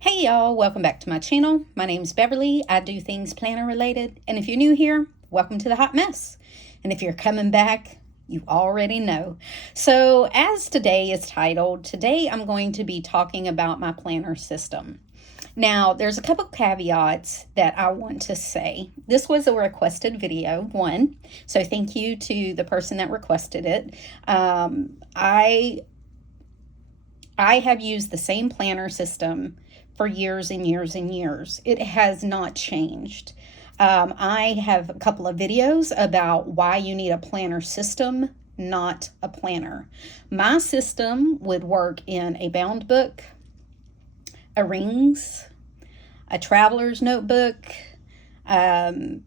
Hey y'all, welcome back to my channel. My name's Beverly. I do things planner related. And if you're new here, welcome to the hot mess. And if you're coming back, you already know. So as today is titled, today I'm going to be talking about my planner system. Now, there's a couple caveats that I want to say. This was a requested video, one. So thank you to the person that requested it. I have used the same planner system for years and years and years. It has not changed. I have a couple of videos about why you need a planner system, not a planner. My system would work in a bound book, a rings, a traveler's notebook. I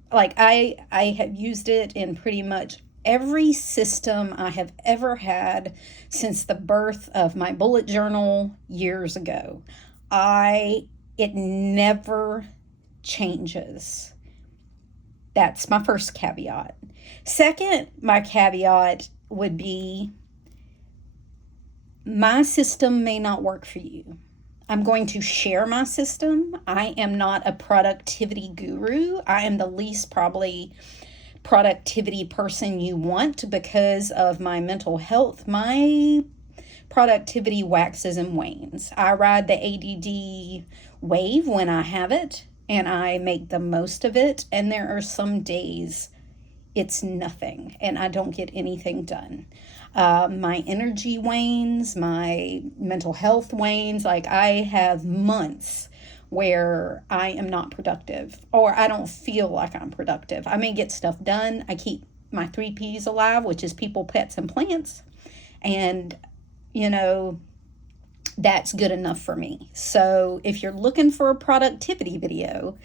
have used it in pretty much every system I have ever had since the birth of my bullet journal years ago. It never changes. That's my first caveat. Second, my caveat would be my system may not work for you. I'm going to share my system. I am not a productivity guru. I am the least probably productivity person you want because of my mental health. My productivity waxes and wanes. I ride the ADD wave when I have it, and I make the most of it. And there are some days it's nothing, and I don't get anything done. My energy wanes, my mental health wanes. Like, I have months where I am not productive, or I don't feel like I'm productive. I may get stuff done. I keep my 3 Ps alive, which is people, pets, and plants. And that's good enough for me. So if you're looking for a productivity video,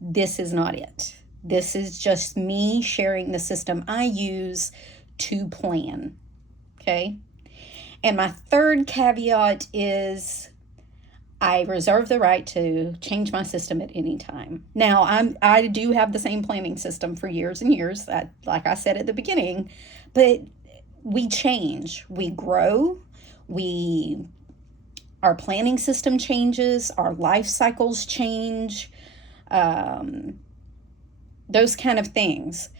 this is not it. This is just me sharing the system I use to plan. Okay. And my third caveat is I reserve the right to change my system at any time. Now, I do have the same planning system for years and years, like I said at the beginning, but we change, we grow, our planning system changes, our life cycles change, those kind of things.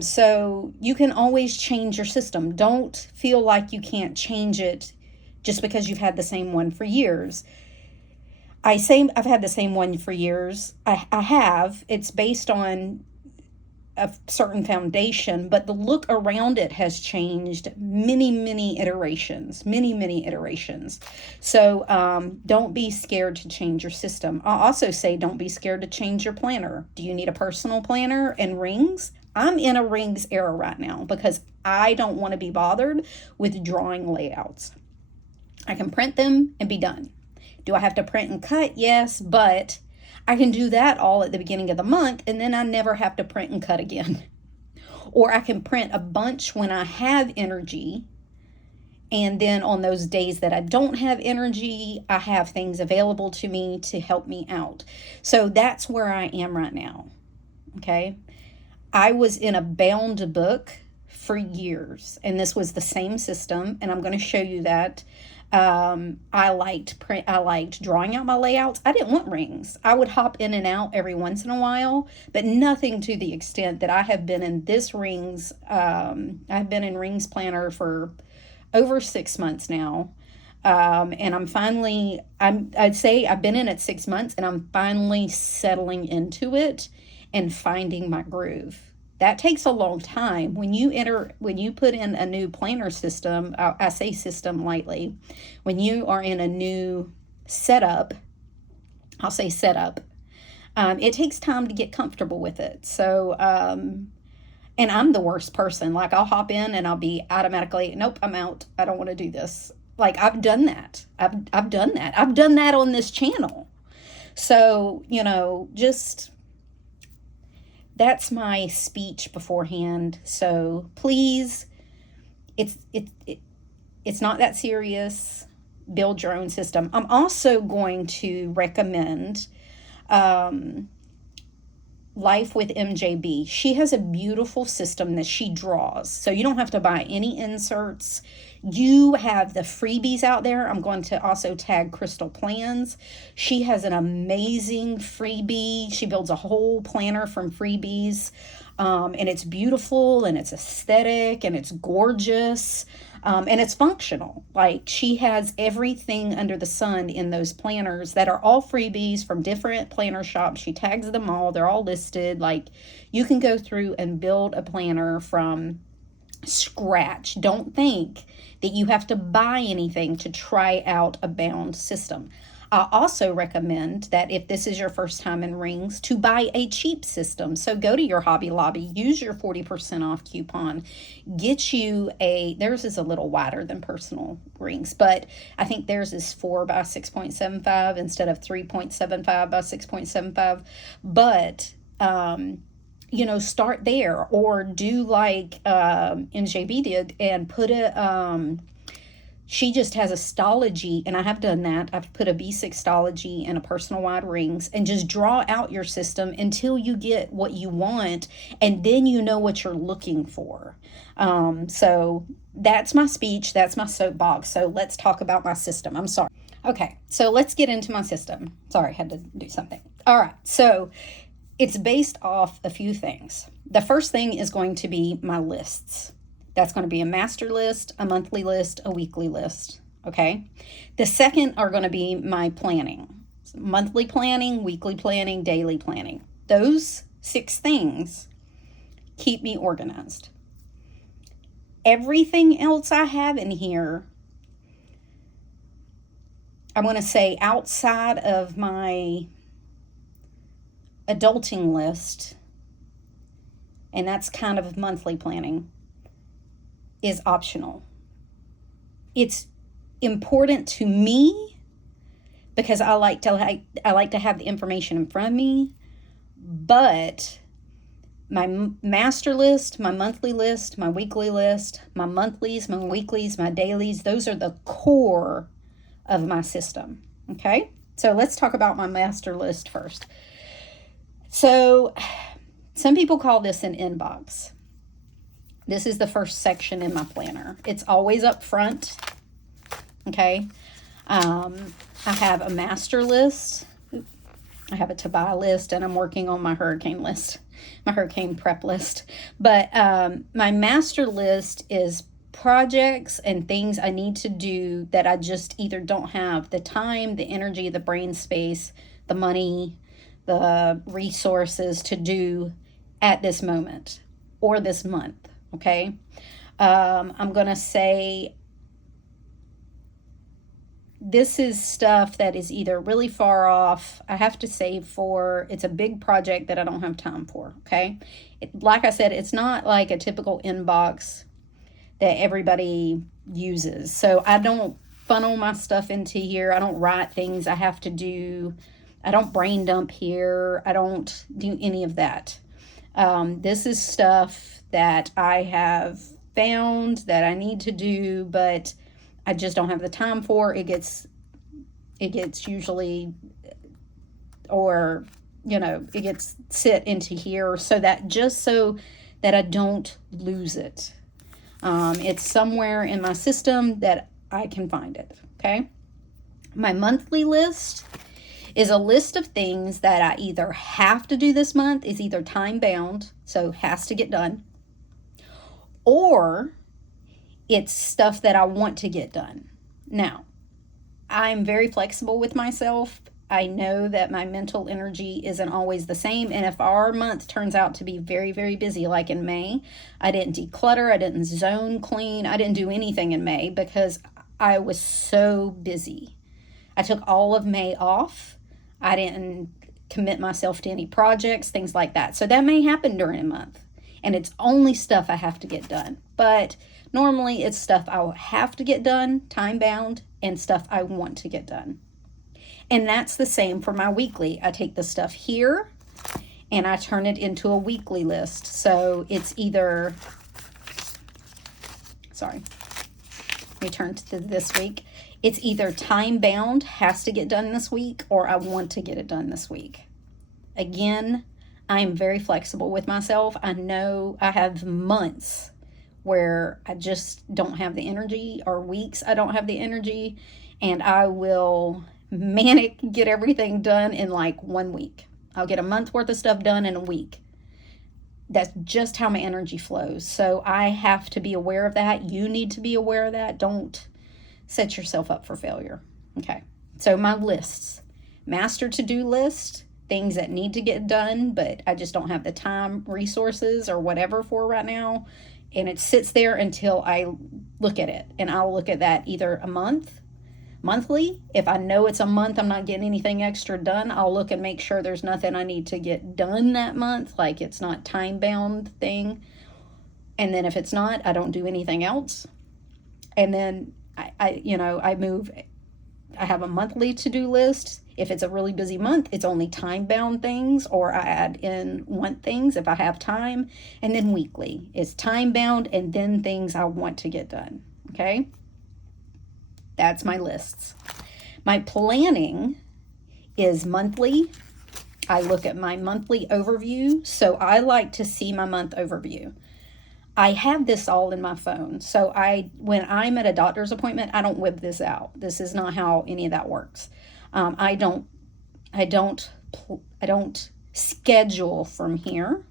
So you can always change your system. Don't feel like you can't change it just because you've had the same one for years. I've had the same one for years. I have. It's based on a certain foundation, but the look around it has changed many iterations. So don't be scared to change your system. I'll also say don't be scared to change your planner. Do you need a personal planner and rings? I'm in a rings era right now because I don't want to be bothered with drawing layouts. I can print them and be done. Do I have to print and cut? Yes, but I can do that all at the beginning of the month, and then I never have to print and cut again. Or I can print a bunch when I have energy, and then on those days that I don't have energy, I have things available to me to help me out. So that's where I am right now. Okay. I was in a bound book for years, and this was the same system, and I'm going to show you that. I liked drawing out my layouts. I didn't want rings. I would hop in and out every once in a while, but nothing to the extent that I have been in this rings. I've been in Rings Planner for over 6 months now. And I'd say I've been in it 6 months, and I'm finally settling into it and finding my groove. That takes a long time. When you put in a new planner system, I say system lightly, when you are in a new setup, I'll say setup, it takes time to get comfortable with it. So, and I'm the worst person. Like, I'll hop in and I'll be automatically, nope, I'm out. I don't want to do this. Like, I've done that. I've done that. I've done that on this channel. So, that's my speech beforehand. So please, it's not that serious. Build your own system. I'm also going to recommend Life with MJB. She has a beautiful system that she draws. So you don't have to buy any inserts. You have the freebies out there. I'm going to also tag Crystal Plans. She has an amazing freebie. She builds a whole planner from freebies. And it's beautiful and it's aesthetic and it's gorgeous. And it's functional. Like, she has everything under the sun in those planners that are all freebies from different planner shops. She tags them all. They're all listed. Like, you can go through and build a planner from scratch. Don't think that you have to buy anything to try out a bound system. I also recommend that if this is your first time in rings, to buy a cheap system. So go to your Hobby Lobby, use your 40% off coupon, get you theirs is a little wider than personal rings, but I think theirs is 4 by 6.75 instead of 3.75 by 6.75. But, start there, or do like NJB did and put she just has a Stalogy, and I have done that. I've put a B6 Stalogy and a personal wide rings and just draw out your system until you get what you want, and then you know what you're looking for. So that's my speech. That's my soapbox. So let's talk about my system. I'm sorry. Okay, so let's get into my system. Sorry, I had to do something. All right, so it's based off a few things. The first thing is going to be my lists. That's going to be a master list, a monthly list, a weekly list, okay? The second are going to be my planning. Monthly planning, weekly planning, daily planning. Those 6 things keep me organized. Everything else I have in here, I'm going to say outside of my adulting list, and that's kind of monthly planning, is optional. It's important to me because I like to have the information in front of me, but my master list, my monthly list, my weekly list, my monthlies, my weeklies, my dailies, those are the core of my system. Okay? So let's talk about my master list first. So some people call this an inbox. This is the first section in my planner. It's always up front, okay? I have a master list. I have a to buy list, and I'm working on my hurricane list, my hurricane prep list. But my master list is projects and things I need to do that I just either don't have the time, the energy, the brain space, the money, the resources to do at this moment or this month. Okay, I'm going to say this is stuff that is either really far off, I have to save for, it's a big project that I don't have time for, okay? Like I said, it's not like a typical inbox that everybody uses. So I don't funnel my stuff into here. I don't write things I have to do. I don't brain dump here. I don't do any of that. This is stuff that I have found that I need to do, but I just don't have the time for. It gets usually, or, it gets sit into here so that I don't lose it. It's somewhere in my system that I can find it, okay? My monthly list is a list of things that I either have to do this month, is either time bound, so has to get done, or it's stuff that I want to get done. Now, I'm very flexible with myself. I know that my mental energy isn't always the same, and if our month turns out to be very, very busy, like in May, I didn't declutter, I didn't zone clean, I didn't do anything in May because I was so busy. I took all of May off. I didn't commit myself to any projects, things like that. So that may happen during a month. And it's only stuff I have to get done. But normally it's stuff I will have to get done, time bound, and stuff I want to get done. And that's the same for my weekly. I take the stuff here and I turn it into a weekly list. So it's either, let me turn to this week. It's either time bound, has to get done this week, or I want to get it done this week. Again, I am very flexible with myself. I know I have months where I just don't have the energy, or weeks I don't have the energy, and I will manic get everything done in like 1 week. I'll get a month worth of stuff done in a week. That's just how my energy flows. So I have to be aware of that. You need to be aware of that. Don't set yourself up for failure. Okay. So my lists, master to-do list, things that need to get done, but I just don't have the time, resources, or whatever for right now. And it sits there until I look at it. And I'll look at that either monthly. If I know it's a month I'm not getting anything extra done, I'll look and make sure there's nothing I need to get done that month, like it's not time-bound thing. And then if it's not, I don't do anything else. And then I move. I have a monthly to-do list. If it's a really busy month, it's only time-bound things, or I add in want things if I have time. And then weekly, it's time-bound and then things I want to get done. Okay? That's my lists. My planning is monthly. I look at my monthly overview. So I like to see my month overview. I have this all in my phone. So when I'm at a doctor's appointment, I don't whip this out. This is not how any of that works. I don't schedule from here,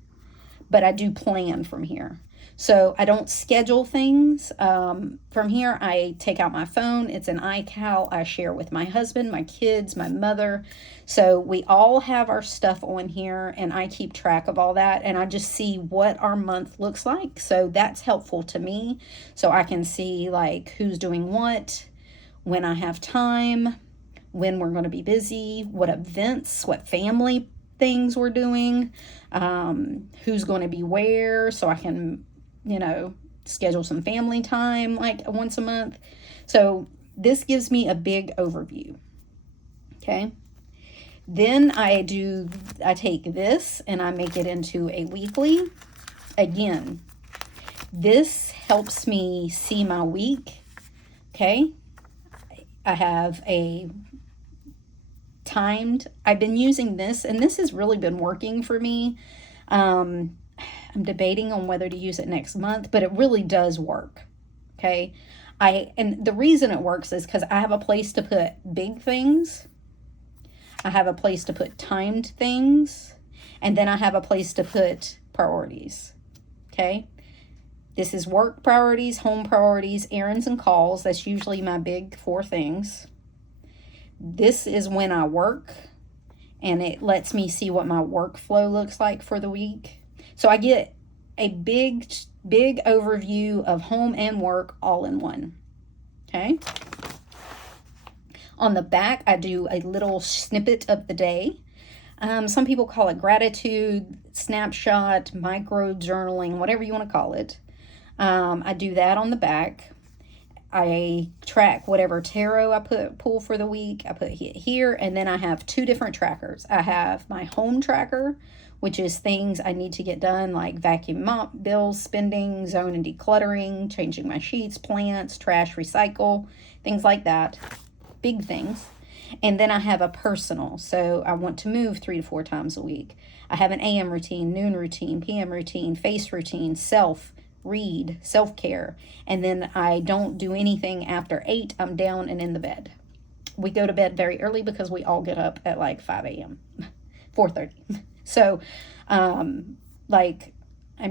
but I do plan from here. So I don't schedule things from here. I take out my phone. It's an iCal. I share with my husband, my kids, my mother. So we all have our stuff on here, and I keep track of all that, and I just see what our month looks like. So that's helpful to me. So I can see like who's doing what, when I have time, when we're going to be busy, what events, what family things we're doing, who's going to be where, so I can schedule some family time like once a month. So this gives me a big overview. Okay. Then I take this and I make it into a weekly. Again, this helps me see my week. Okay. I have a timed, I've been using this, and this has really been working for me. I'm debating on whether to use it next month, but it really does work. Okay. And the reason it works is because I have a place to put big things. I have a place to put timed things. And then I have a place to put priorities. Okay. This is work priorities, home priorities, errands and calls. That's usually my big 4 things. This is when I work, and it lets me see what my workflow looks like for the week. So I get a big overview of home and work all in one. Okay. On the back, I do a little snippet of the day. Some people call it gratitude, snapshot, micro journaling, whatever you want to call it. I do that on the back. I track whatever tarot I pull for the week. I put it here, and then I have 2 different trackers. I have my home tracker, which is things I need to get done, like vacuum, mop, bills, spending, zone and decluttering, changing my sheets, plants, trash, recycle, things like that. Big things. And then I have a personal. So I want to move 3 to 4 times a week. I have an AM routine, noon routine, PM routine, face routine, self, read, self-care. And then I don't do anything after 8. I'm down and in the bed. We go to bed very early because we all get up at like 5 a.m., 4:30. So, I'm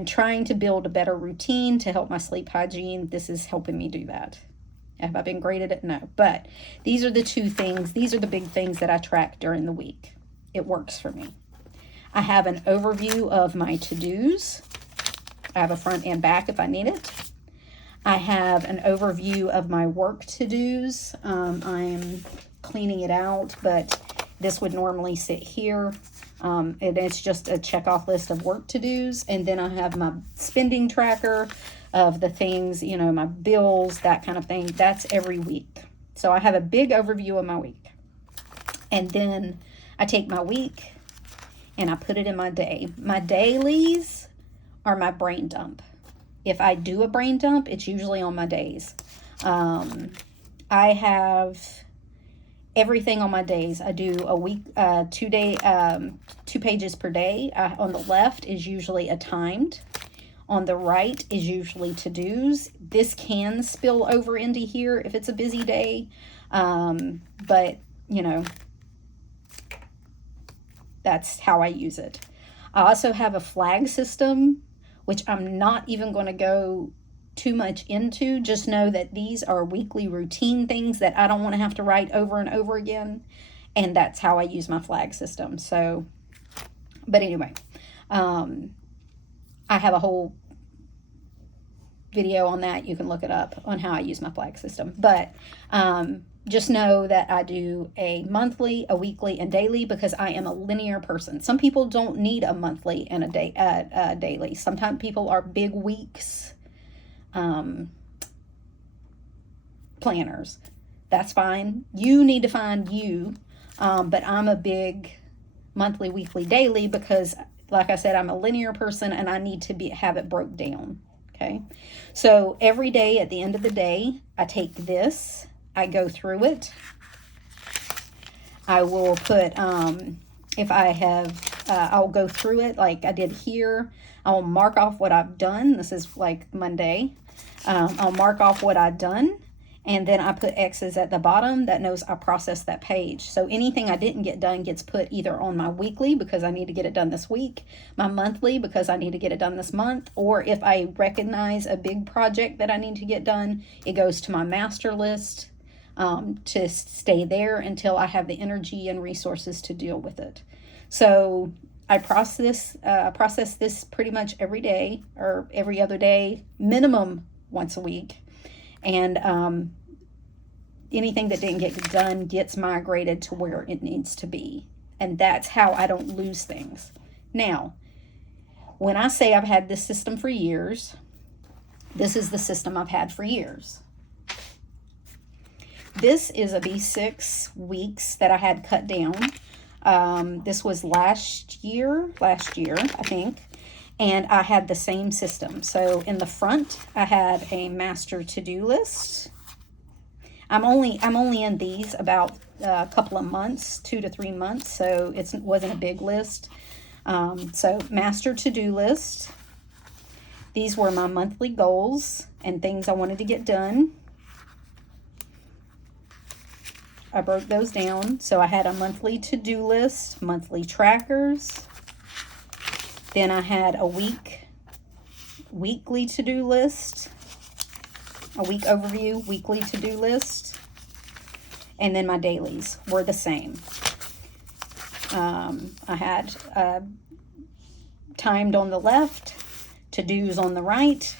trying to build a better routine to help my sleep hygiene. This is helping me do that. Have I been great at it? No. But these are the 2 things. These are the big things that I track during the week. It works for me. I have an overview of my to-dos. I have a front and back if I need it. I have an overview of my work to-dos. I'm cleaning it out, but this would normally sit here. And it's just a check-off list of work to-dos. And then I have my spending tracker of the things, my bills, that kind of thing. That's every week. So I have a big overview of my week. And then I take my week and I put it in my day. My dailies are my brain dump. If I do a brain dump, it's usually on my days. I have everything on my days. I do a week, 2 pages per day. On the left is usually a timed. On the right is usually to-dos. This can spill over into here if it's a busy day. But, you know, that's how I use it. I also have a flag system, which I'm not even going to go too much into. Just know that these are weekly routine things that I don't want to have to write over and over again. And that's how I use my flag system. So, but anyway, I have a whole video on that. You can look it up on how I use my flag system. But just know that I do a monthly, a weekly, and daily because I am a linear person. Some people don't need a monthly and a daily. Sometimes people are big weeks planners. That's fine. You need to find you. But I'm a big monthly, weekly, daily because, like I said, I'm a linear person and I need to have it broke down. Okay. So every day at the end of the day, I take this, I go through it. I will put, if I have, I'll go through it like I did here. I'll mark off what I've done. This is like Monday. I'll mark off what I've done. And then I put X's at the bottom that knows I processed that page. So anything I didn't get done gets put either on my weekly because I need to get it done this week, my monthly because I need to get it done this month, or if I recognize a big project that I need to get done, it goes to my master list to stay there until I have the energy and resources to deal with it. So I process this pretty much every day or every other day, minimum once a week. And anything that didn't get done gets migrated to where it needs to be. And that's how I don't lose things. Now, when I say I've had this system for years, this is the system I've had for years. This is a B6 weeks that I had cut down. This was last year, I think. And I had the same system. So in the front, I had a master to-do list. I'm only in these about a couple of months, 2 to 3 months. So it wasn't a big list. So master to-do list. These were my monthly goals and things I wanted to get done. I broke those down. So I had a monthly to-do list, monthly trackers. Then I had a weekly to-do list, a week overview, weekly to-do list, and then my dailies were the same. I had timed on the left, to-dos on the right.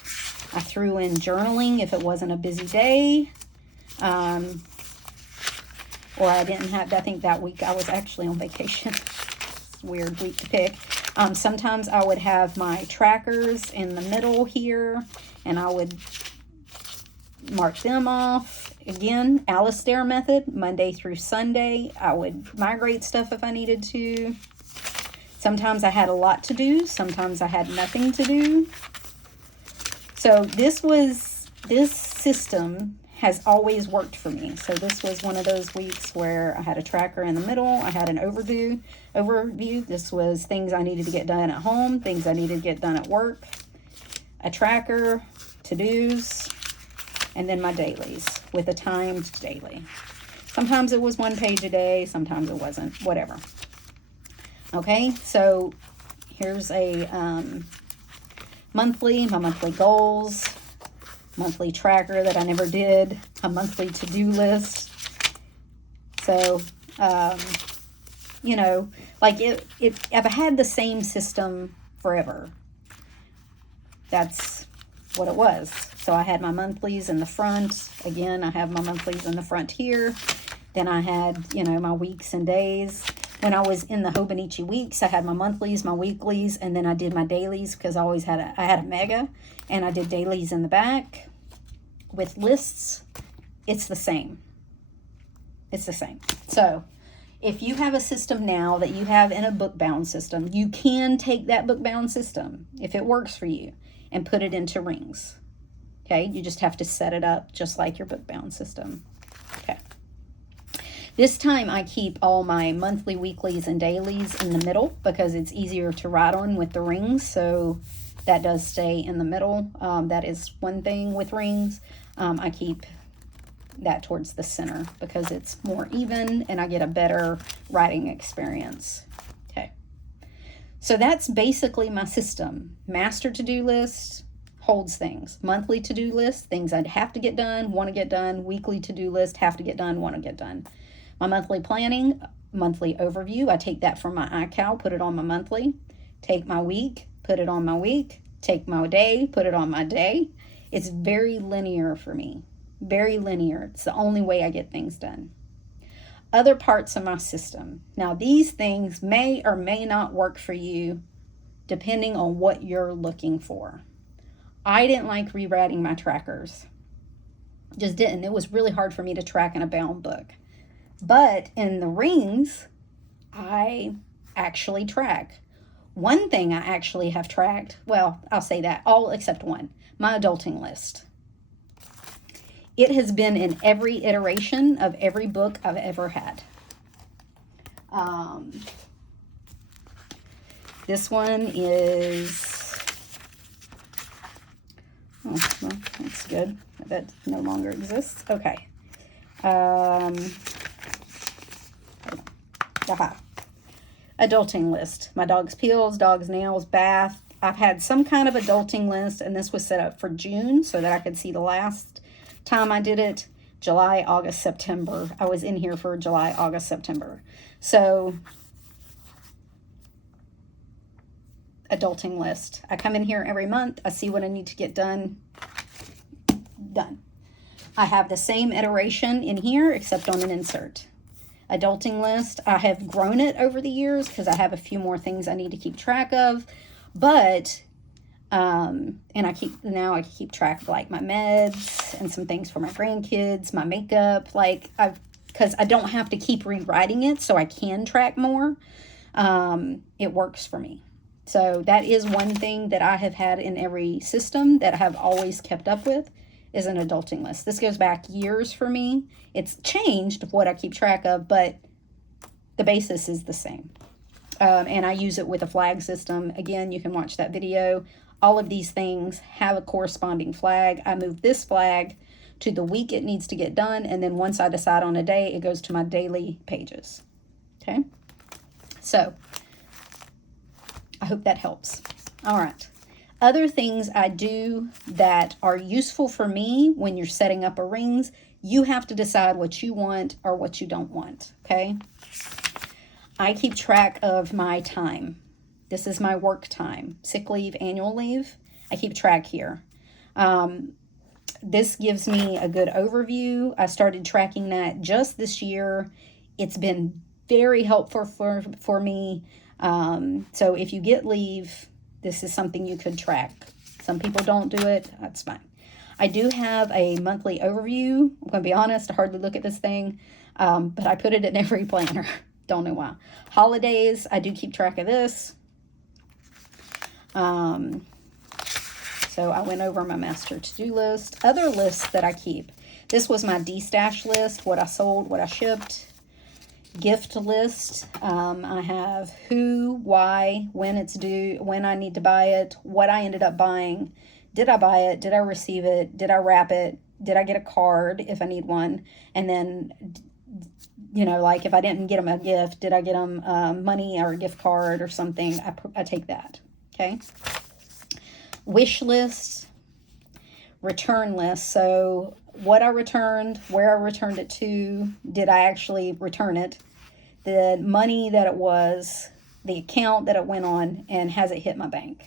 I threw in journaling if it wasn't a busy day, or I didn't have, I think that week I was actually on vacation. It's a weird week to pick. Sometimes I would have my trackers in the middle here, and I would mark them off. Again, Alistair method, Monday through Sunday. I would migrate stuff if I needed to. Sometimes I had a lot to do. Sometimes I had nothing to do. So this system has always worked for me. So this was one of those weeks where I had a tracker in the middle. I had an overview. This was things I needed to get done at home, things I needed to get done at work, a tracker, to-dos, and then my dailies with a timed daily. Sometimes it was 1 page a day, sometimes it wasn't, whatever. Okay, so here's a my monthly goals, monthly tracker that I never did, a monthly to-do list. So, you know, like if I've had the same system forever, that's what it was. So I had my monthlies in the front. Again, I have my monthlies in the front here. Then I had, you know, my weeks and days. When I was in the Hobonichi weeks, I had my monthlies, my weeklies, and then I did my dailies because I always had I had a mega, and I did dailies in the back with lists. It's the same. It's the same. So if you have a system now that you have in a book-bound system, you can take that book-bound system, if it works for you, and put it into rings. Okay, you just have to set it up just like your book-bound system. Okay. This time I keep all my monthly, weeklies, and dailies in the middle because it's easier to write on with the rings. So that does stay in the middle. That is one thing with rings. I keep that towards the center because it's more even and I get a better writing experience. Okay. So that's basically my system. Master to-do list holds things. Monthly to-do list, things I'd have to get done, want to get done. Weekly to-do list, have to get done, want to get done. My monthly planning, monthly overview, I take that from my iCal, put it on my monthly. Take my week, put it on my week. Take my day, put it on my day. It's very linear for me. Very linear. It's the only way I get things done. Other parts of my system. Now, these things may or may not work for you depending on what you're looking for. I didn't like rewriting my trackers. Just didn't. It was really hard for me to track in a bound book. But in the rings, I actually track. One thing I actually have tracked, well, I'll say that, all except one, my adulting list. It has been in every iteration of every book I've ever had. This one is, oh, well, that's good. That no longer exists. Okay. Adulting list. My dog's peels, dog's nails, bath. I've had some kind of adulting list, and this was set up for June so that I could see the last time I did it. July, August, September. I was in here for July, August, September. So, adulting list. I come in here every month. I see what I need to get done. Done. I have the same iteration in here except on an insert. Adulting list. I have grown it over the years because I have a few more things I need to keep track of, but and I keep track of like my meds and some things for my grandkids, my makeup, because I don't have to keep rewriting it, so I can track more. It works for me. So that is one thing that I have had in every system that I have always kept up with, is an adulting list. This goes back years for me. It's changed what I keep track of, but the basis is the same. And I use it with a flag system. Again, you can watch that video. All of these things have a corresponding flag. I move this flag to the week it needs to get done, and then once I decide on a day, it goes to my daily pages. Okay? So, I hope that helps. All right. Other things I do that are useful for me when you're setting up a rings, you have to decide what you want or what you don't want, okay? I keep track of my time. This is my work time, sick leave, annual leave. I keep track here. This gives me a good overview. I started tracking that just this year. It's been very helpful for me. So if you get leave, this is something you could track. Some people don't do it. That's fine. I do have a monthly overview. I'm going to be honest, I hardly look at this thing, but I put it in every planner. Don't know why. Holidays, I do keep track of this. So I went over my master to-do list. Other lists that I keep. This was my D-stash list, what I sold, what I shipped. Gift list. I have who, why, when it's due, when I need to buy it, what I ended up buying. Did I buy it? Did I receive it? Did I wrap it? Did I get a card if I need one? And then, you know, like if I didn't get them a gift, did I get them money or a gift card or something? I take that. Okay. Wish list. Return list. So what I returned, where I returned it to, did I actually return it, the money that it was, the account that it went on, and has it hit my bank,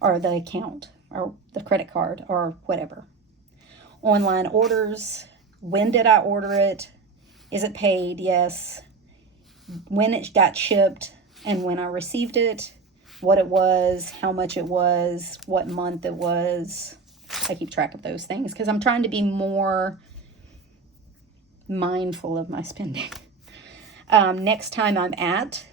or the account, or the credit card, or whatever. Online orders, when did I order it, is it paid, yes, when it got shipped, and when I received it, what it was, how much it was, what month it was. I keep track of those things because I'm trying to be more mindful of my spending. Next time I'm at,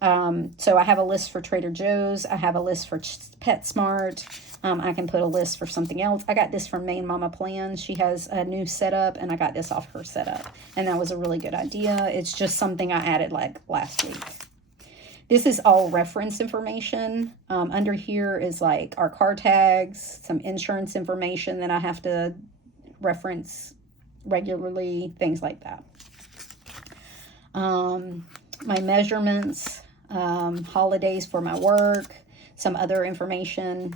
So I have a list for Trader Joe's. I have a list for PetSmart. I can put a list for something else. I got this from Main Mama Plans. She has a new setup, and I got this off her setup. And that was a really good idea. It's just something I added like last week. This is all reference information. Under here is like our car tags, some insurance information that I have to reference regularly, things like that. My measurements, holidays for my work, some other information.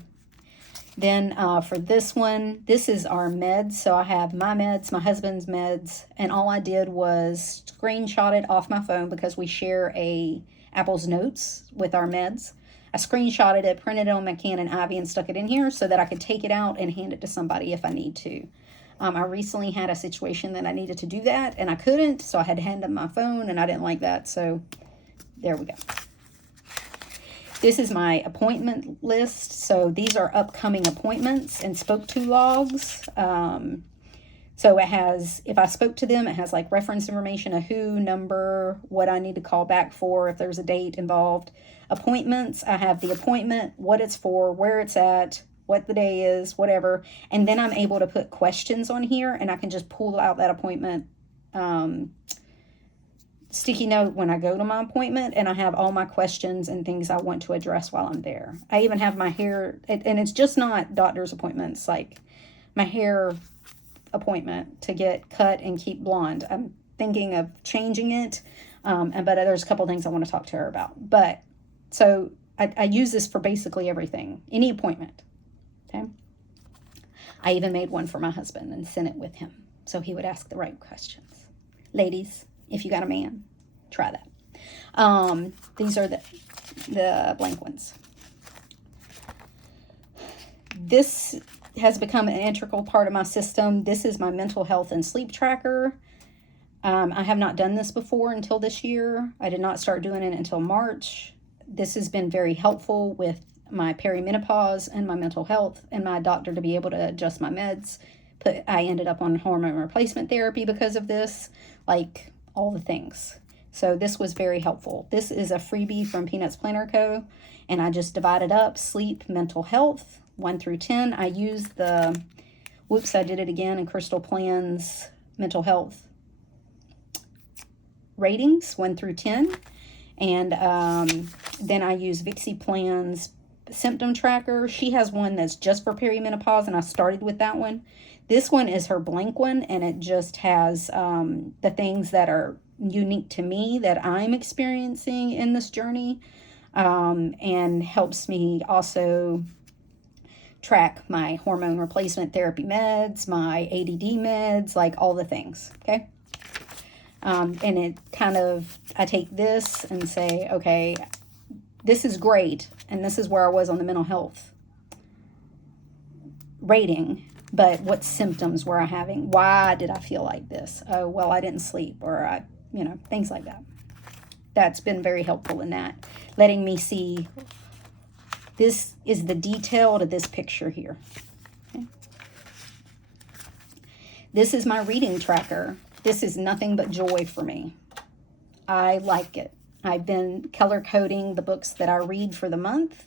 Then for this one, this is our meds. So I have my meds, my husband's meds, and all I did was screenshot it off my phone because we share a Apple's Notes with our meds. I screenshotted it, printed it on my Canon Ivy, and stuck it in here so that I could take it out and hand it to somebody if I need to. I recently had a situation that I needed to do that, and I couldn't, so I had to hand them my phone, and I didn't like that, so there we go. This is my appointment list. So these are upcoming appointments and spoke to logs. So it has, if I spoke to them, it has like reference information, a who, number, what I need to call back for if there's a date involved. Appointments, I have the appointment, what it's for, where it's at, what the day is, whatever. And then I'm able to put questions on here, and I can just pull out that appointment sticky note when I go to my appointment, and I have all my questions and things I want to address while I'm there. I even have my hair, and it's just not doctor's appointments, like my hair appointment to get cut and keep blonde. I'm thinking of changing it, but there's a couple things I want to talk to her about. But so I use this for basically everything, any appointment. Okay. I even made one for my husband and sent it with him so he would ask the right questions. Ladies, if you got a man, try that. These are the blank ones. This has become an integral part of my system. This is my mental health and sleep tracker. I have not done this before until this year. I did not start doing it until March. This has been very helpful with my perimenopause and my mental health, and my doctor to be able to adjust my meds. I ended up on hormone replacement therapy because of this, like all the things. So this was very helpful. This is a freebie from Peanuts Planner Co. And I just divided up sleep, mental health, 1 through 10. I used the, whoops, I did it again in Crystal Plan's mental health ratings, 1 through 10. And then I use Vixie Plan's symptom tracker. She has one that's just for perimenopause, and I started with that one. This one is her blank one, and it just has the things that are unique to me that I'm experiencing in this journey, and helps me also track my hormone replacement therapy meds, my ADD meds, like all the things, okay? And it kind of, I take this and say, okay, this is great, and this is where I was on the mental health rating, but what symptoms were I having? Why did I feel like this? Oh, well, I didn't sleep, or things like that. That's been very helpful in that, letting me see this is the detail to this picture here. Okay. This is my reading tracker. This is nothing but joy for me. I like it. I've been color coding the books that I read for the month,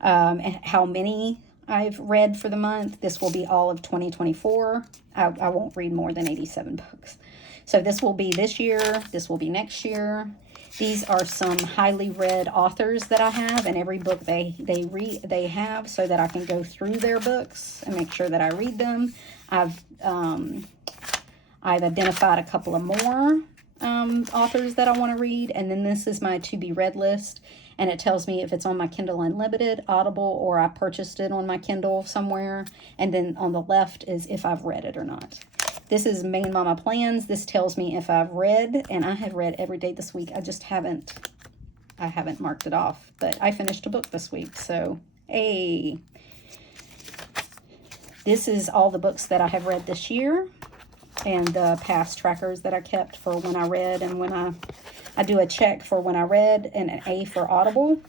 and how many I've read for the month. This will be all of 2024. I won't read more than 87 books. So this will be this year. This will be next year. These are some highly read authors that I have, and every book they have, so that I can go through their books and make sure that I read them. I've identified a couple of more authors that I want to read, and then this is my to be read list, and it tells me if it's on my Kindle Unlimited, Audible, or I purchased it on my Kindle somewhere, and then on the left is if I've read it or not. This is Main Mama Plans. This tells me if I've read, and I have read every day this week. I just haven't marked it off, but I finished a book this week, so hey. This is all the books that I have read this year, and the past trackers that I kept for when I read, and when I do a check for when I read, and an A for Audible.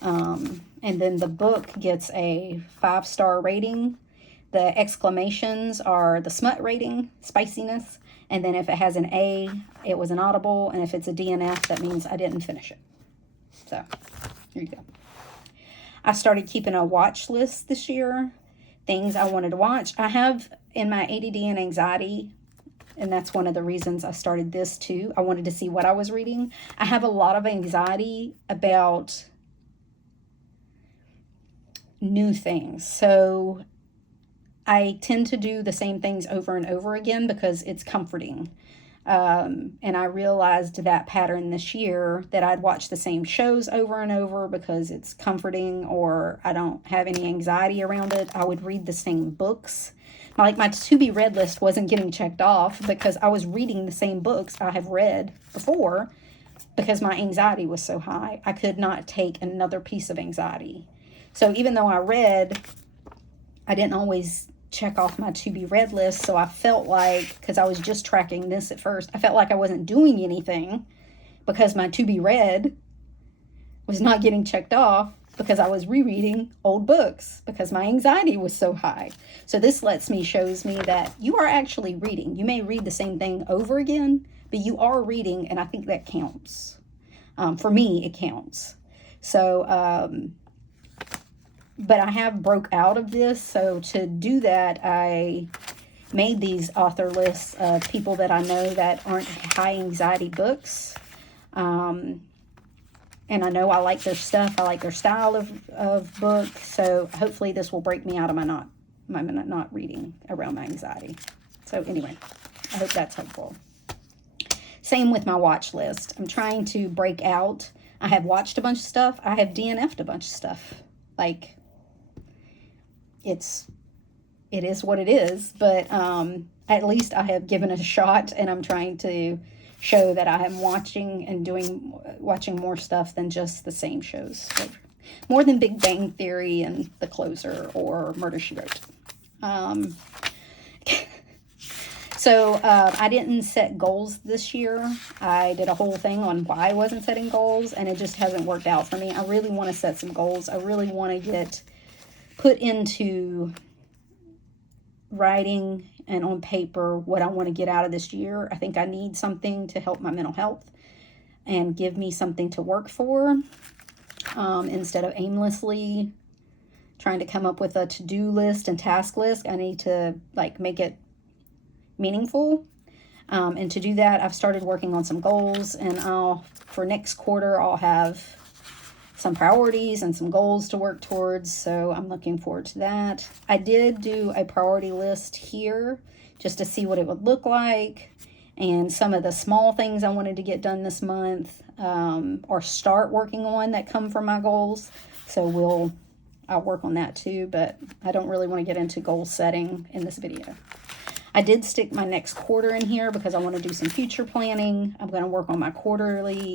And then the book gets a 5-star rating. The exclamations are the smut rating, spiciness, And then if it has an A, it was an audible. And if it's a DNF, that means I didn't finish it. So here you go. I started keeping a watch list this year. Things I wanted to watch. I have in my ADD and anxiety, and that's one of the reasons I started this too. I wanted to see what I was reading. I have a lot of anxiety about new things. So I tend to do the same things over and over again because it's comforting. And I realized that pattern this year, that I'd watch the same shows over and over because it's comforting, or I don't have any anxiety around it. I would read the same books. Like my to-be read list wasn't getting checked off because I was reading the same books I have read before because my anxiety was so high. I could not take another piece of anxiety. So even though I read, I didn't always check off my to be read list. So I felt like, because I was just tracking this at first, I felt like I wasn't doing anything because my to be read was not getting checked off because I was rereading old books because my anxiety was so high. So this shows me that you are actually reading. You may read the same thing over again, but you are reading, and I think that counts. For me, it counts. So, but I have broke out of this. So to do that, I made these author lists of people that I know that aren't high anxiety books. And I know I like their stuff. I like their style of book. So hopefully this will break me out of my not reading around my anxiety. So anyway, I hope that's helpful. Same with my watch list. I'm trying to break out. I have watched a bunch of stuff. I have DNF'd a bunch of stuff. Like, it is what it is, but at least I have given it a shot, and I'm trying to show that I am watching more stuff than just the same shows, like more than Big Bang Theory and The Closer or Murder, She Wrote. So I didn't set goals this year. I did a whole thing on why I wasn't setting goals, and it just hasn't worked out for me. I really want to set some goals. I really want to get put into writing and on paper what I want to get out of this year. I think I need something to help my mental health and give me something to work for, instead of aimlessly trying to come up with a to-do list and task list. I need to make it meaningful. And to do that, I've started working on some goals, and for next quarter, I'll have some priorities and some goals to work towards. So I'm looking forward to that. I did do a priority list here just to see what it would look like, and some of the small things I wanted to get done this month, or start working on that come from my goals. So I'll work on that too, but I don't really want to get into goal setting in this video. I did stick my next quarter in here because I want to do some future planning. I'm going to work on my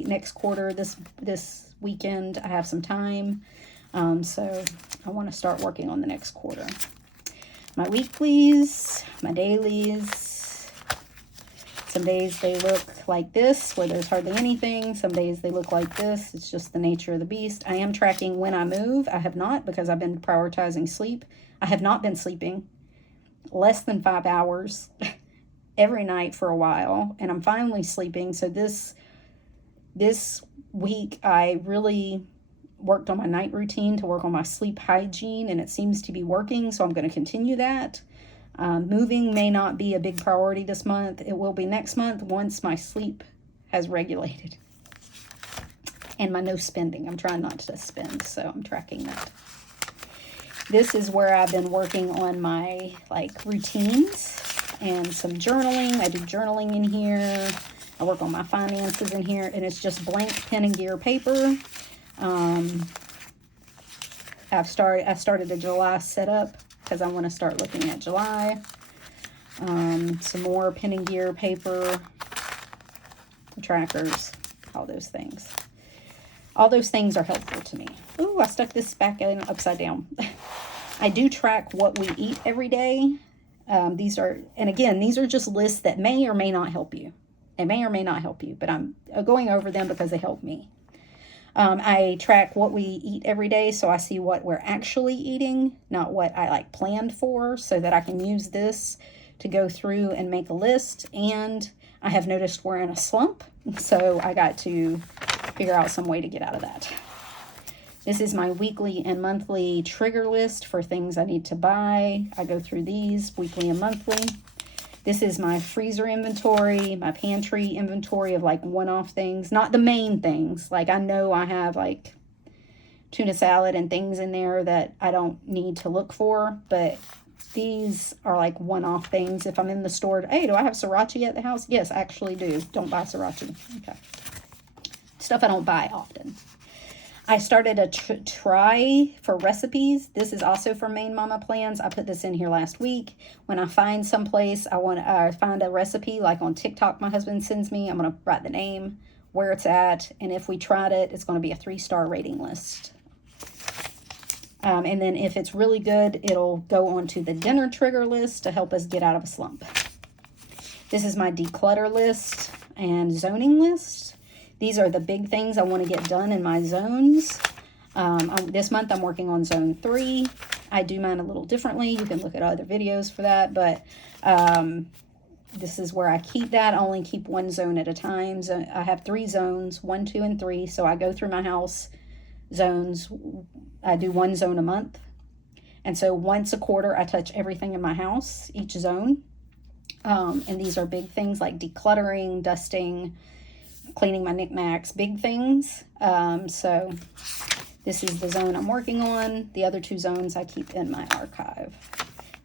next quarter this weekend. I have some time. So I want to start working on the next quarter. My weeklies, my dailies. Some days they look like this, where there's hardly anything. Some days they look like this. It's just the nature of the beast. I am tracking when I move. I have not, because I've been prioritizing sleep. I have not been sleeping less than 5 hours every night for a while, and I'm finally sleeping. So this week I really worked on my night routine to work on my sleep hygiene, and it seems to be working, so I'm going to continue that. Moving may not be a big priority this month. It will be next month once my sleep has regulated. And my no spending. I'm trying not to spend, so I'm tracking that. This is where I've been working on my routines and some journaling. I do journaling in here. I work on my finances in here, and it's just blank pen and gear paper. I started a July setup because I want to start looking at July. Some more pen and gear paper, trackers, all those things. All those things are helpful to me. Ooh, I stuck this back in upside down. I do track what we eat every day. These are just lists that may or may not help you. They may or may not help you, but I'm going over them because they help me. I track what we eat every day, so I see what we're actually eating, not what I planned for, so that I can use this to go through and make a list, and I have noticed we're in a slump, so I got to figure out some way to get out of that. This is my weekly and monthly trigger list for things I need to buy. I go through these weekly and monthly. This is my freezer inventory, my pantry inventory of like one-off things, not the main things. Like I know I have like tuna salad and things in there that I don't need to look for, but these are like one-off things. If I'm in the store, hey, do I have sriracha at the house? Yes, I actually do. Don't buy sriracha. Okay. Stuff I don't buy often. I started a try for recipes. This is also from Main Mama Plans. I put this in here last week. When I find someplace, I find a recipe like on TikTok my husband sends me. I'm going to write the name, where it's at, and if we tried it, it's going to be a 3-star rating list. And then if it's really good, it'll go onto the dinner trigger list to help us get out of a slump. This is my declutter list and zoning list. These are the big things I want to get done in my zones. This month I'm working on zone 3. I do mine a little differently. You can look at other videos for that, but this is where I keep that. I only keep one zone at a time. So I have 3 zones, 1, 2, and 3. So I go through my house zones. I do 1 zone a month. And so once a quarter, I touch everything in my house, each zone. And these are big things like decluttering, dusting, cleaning my knickknacks, big things. So this is the zone I'm working on. The other 2 zones I keep in my archive.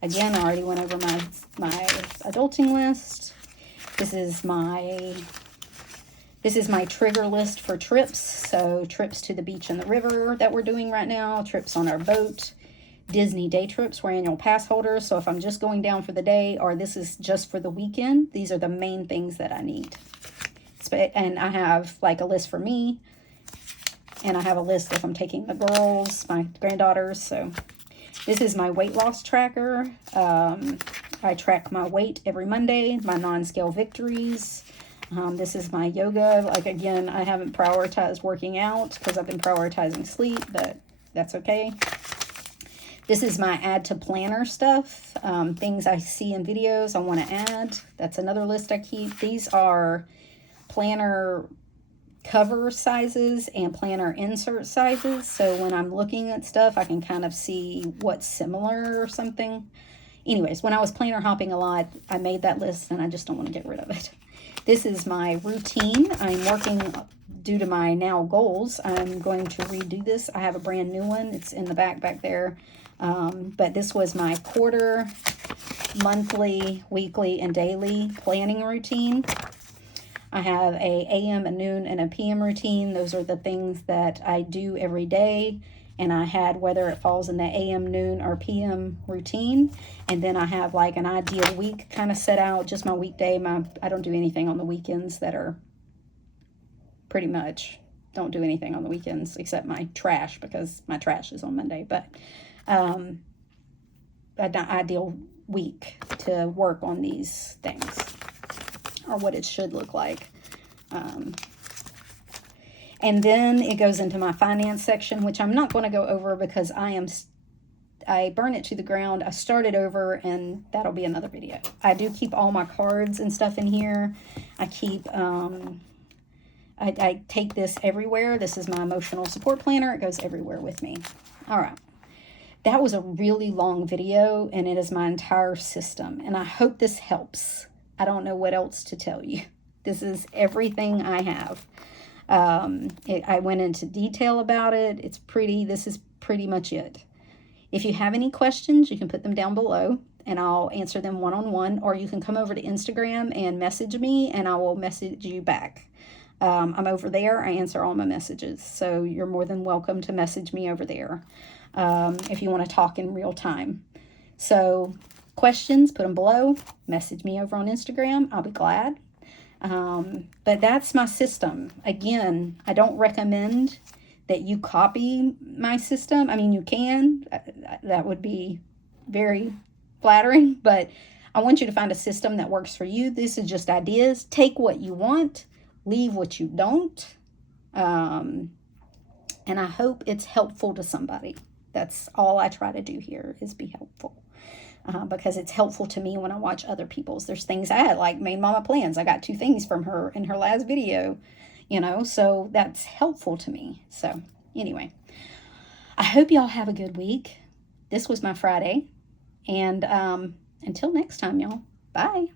Again, I already went over my adulting list. This is my trigger list for trips. So trips to the beach and the river that we're doing right now, trips on our boat, Disney day trips. We're annual pass holders. So if I'm just going down for the day or this is just for the weekend, these are the main things that I need. And I have like a list for me, and I have a list if I'm taking the girls, my granddaughters. So this is my weight loss tracker. I track my weight every Monday, my non-scale victories. This is my yoga. Like, again, I haven't prioritized working out because I've been prioritizing sleep, but that's okay. This is my add to planner stuff. Things I see in videos I want to add. That's another list I keep. These are planner cover sizes and planner insert sizes. So when I'm looking at stuff, I can kind of see what's similar or something. Anyways, when I was planner hopping a lot, I made that list and I just don't want to get rid of it. This is my routine. I'm working due to my now goals. I'm going to redo this. I have a brand new one. It's in the back there. But this was my quarter, monthly, weekly, and daily planning routine. I have a AM, a noon, and a PM routine. Those are the things that I do every day. And I had whether it falls in the AM, noon, or PM routine. And then I have like an ideal week kind of set out, just my weekday. I don't do anything on the weekends that are pretty much, don't do anything on the weekends except my trash because my trash is on Monday. But an ideal week to work on these things, or what it should look like. And then it goes into my finance section, which I'm not going to go over because I burn it to the ground. I started over and that'll be another video. I do keep all my cards and stuff in here. I keep, I take this everywhere. This is my emotional support planner. It goes everywhere with me. All right. That was a really long video and it is my entire system. And I hope this helps. I don't know what else to tell you. This is everything I have. I went into detail about it. This is pretty much it. If you have any questions, you can put them down below and I'll answer them one-on-one, or you can come over to Instagram and message me and I will message you back. I'm over there. I answer all my messages. So you're more than welcome to message me over there if you want to talk in real time. So questions, put them below. Message me over on Instagram. I'll be glad. But that's my system. Again, I don't recommend that you copy my system. I mean, you can. That would be very flattering, but I want you to find a system that works for you. This is just ideas. Take what you want, leave what you don't. And I hope it's helpful to somebody. That's all I try to do here, is be helpful. because it's helpful to me when I watch other people's. There's things I like made mama plans. I got 2 things from her in her last video, so that's helpful to me. So anyway, I hope y'all have a good week. This was my Friday, and until next time, y'all, bye.